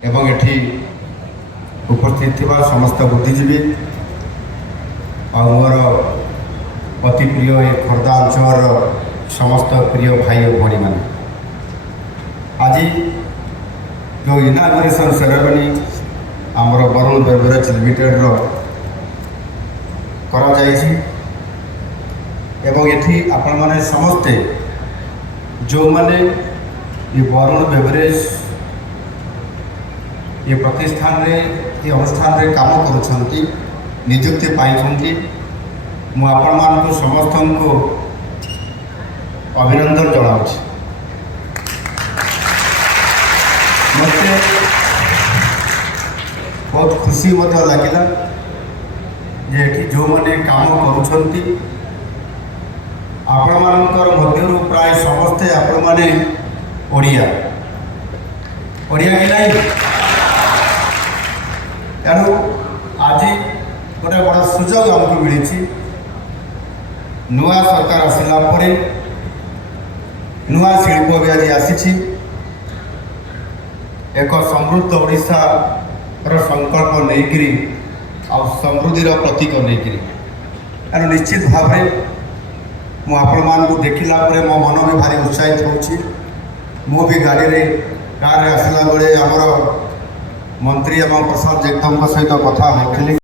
एवं एठी उपस्थित थिबा समस्त बुद्धिजीवी और मोर अति प्रिय ए खोर्धा अंचल समस्त प्रिय भाई और भणी मैंने आज जो इनागुरेसन सेरेमनी आमर वरुण बेवरेज लिमिटेड करा जायछि एवं एठी आपण माने समस्ते जो माने ये वरुण बेवरेज ये प्रतिष्ठान रे ये अनुष्ठान रे काम करुछंती नियुक्ति पाइछंती मु आपण मानक समस्त को अभिनंदन जनाउछि। मते बहुत खुशी मत लागिला जे एठी जो माने काम करुछंती आपण मानकर मध्यरु प्राय समस्ते आपण माने ओडिया ओडिया कि नहीं तेणु आज गोटे बड़ सुजोग आमको मिली नुआ सरकार आसला नुआ शिल्प भी आज आसी एक समृद्ध ओडिशा संकल्प नहीं आ समृद्धि प्रतीक नहीं तेणु निश्चित भाव मुझे देखला मो मन भी भारी उत्साहित हो गाड़ी कार आसला बेले आमर मंत्री एवं प्रसाद जगदम सहित कथा होती।